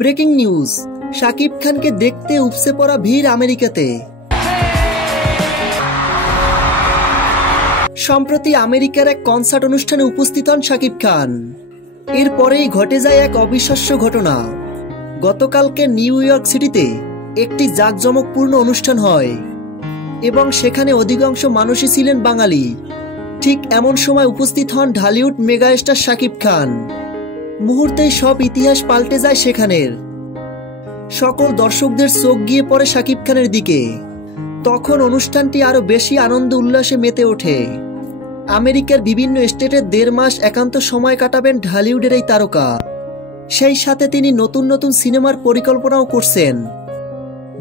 Breaking news, Shakib খানকে দেখতে উপচে পড়া ভিড় আমেরিকাতে। সম্প্রতি আমেরিকার এক কনসার্ট অনুষ্ঠানে উপস্থিত হন শাকিব খান। এরপরেই ঘটে যায় এক অবিশ্বাস্য ঘটনা। গতকালকে নিউ ইয়র্ক সিটিতে একটি জাঁকজমকপূর্ণ অনুষ্ঠান হয় এবং সেখানে অধিকাংশ মানুষই ছিলেন বাঙালি। ঠিক এমন সময় উপস্থিত হন ঢালিউড মেগাস্টার শাকিব খান। মুহূর্তেই সব ইতিহাস পাল্টে যায় সেখানের। সকল দর্শকদের চোখ গিয়ে পড়ে শাকিব খানের দিকে। তখন অনুষ্ঠানটি আরো বেশি আনন্দ উল্লাসে মেতে ওঠে। আমেরিকার বিভিন্ন স্টেটে 1.5 মাস একান্ত সময় কাটাবেন ঢালিউডের এই তারকা। সেই সাথে তিনি নতুন নতুন সিনেমার পরিকল্পনাও করছেন।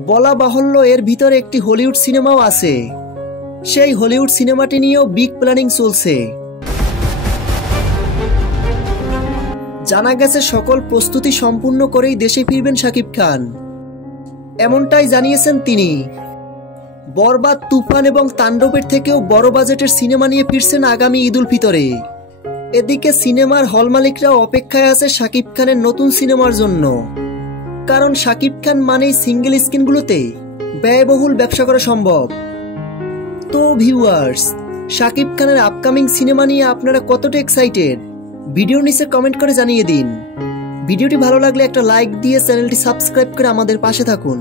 বলা বাহুল্য এর ভিতরে একটি হলিউড সিনেমাও আছে। সেই হলিউড সিনেমাটি নিয়েও বিগ প্ল্যানিং চলছে। জানা গেছে সকল প্রস্তুতি সম্পূর্ণ করেই দেশে ফিরবেন শাকিব খান, এমনটাই জানিয়েছেন তিনি। বরবাদ, তুফান এবং তাণ্ডবের থেকেও বড় বাজেটের সিনেমা নিয়ে ফিরছেন আগামী ঈদ উল ফিতরে। এদিকে সিনেমার হল মালিকরাও অপেক্ষায় আছে শাকিব খানের নতুন সিনেমার জন্য, কারণ শাকিব খান মানেই সিঙ্গেল স্ক্রিনগুলোতে ব্যয়বহুল ব্যবসা করা সম্ভব। তো ভিউয়ার্স, শাকিব খানের আপকামিং সিনেমা নিয়ে আপনারা কতটা এক্সাইটেড ভিডিওর নিচে কমেন্ট করে জানিয়ে দিন। ভিডিওটি ভালো লাগলে একটা লাইক দিয়ে চ্যানেলটি সাবস্ক্রাইব করে আমাদের পাশে থাকুন।